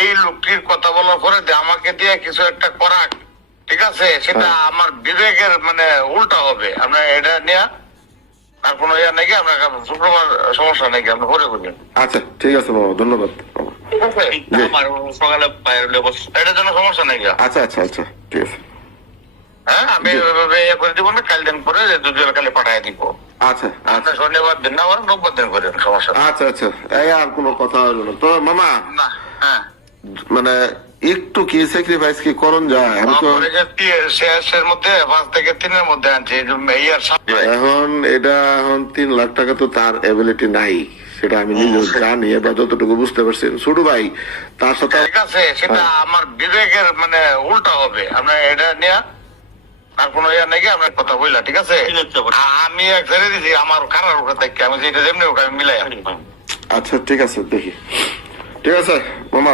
এই লোকটির কথা বলার পরে যে আমাকে দিয়ে কিছু একটা করা, ঠিক আছে, সেটা আমার বিবেকের মানে উল্টা হবে। আপনার এটা নিয়ে আর কোনো ইয়া নাকি আপনার শুক্রবার সমস্যা নাকি আপনি পরে বলবেন। আচ্ছা ঠিক আছে বাবা, ধন্যবাদ বাবা। ঠিক আছে, আমার সকালে এটার জন্য সমস্যা নাকি? আচ্ছা আচ্ছা আচ্ছা ঠিক আছে। হ্যাঁ, আমি ইয়ে করে দিব না, কাল দিন পরে দুজন কালে পাঠাই দিব। আচ্ছা আপনার আচ্ছা শনিবার দিন না, আমার রোববার দিন করেন, সমস্যা নেই। আচ্ছা আচ্ছা, এই আর কোনো কথা হলো না তো মামা? না, হ্যাঁ, মানে একটু কি স্যাক্রিফাইস কি করণ যায়? আমি তো শেষের মধ্যে 5 থেকে 3-এর মধ্যে আনছি ইয়ার সাথে। এখন 3 লাখ টাকা তো তার এবিলিটি নাই, সেটা আমি নিজেও জানি, এবার যতটুকু বুঝতে পারছি। ছোট ভাই তার সাথে ঠিক আছে, সেটা আমার বিবেকের মানে উল্টা হবে। আপনার এটা নিয়ে আর কোনো ইয়া নাকি আপনার কথা বললা, ঠিক আছে? আমি এক ছেড়ে দিছি আমার কারার উপরে থেকে, আমি যেটা যেমনি হোক আমি মিলাই। আচ্ছা ঠিক আছে, দেখি। ঠিক আছে মামা,